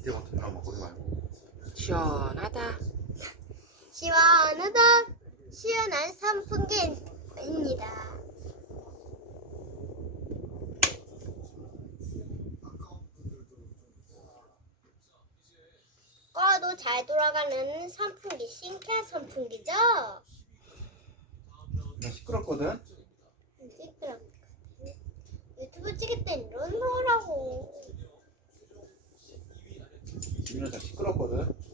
밑에 버튼 거기 말고. 시원하다. 시원하다. 시원한 선풍기입니다. 꺼도 잘 돌아가는 선풍기, 신기한 선풍기죠? 나 시끄럽거든. 시끄럽거든. 유튜브 찍을 땐 이런 거라고. 지민은 다 시끄럽거든.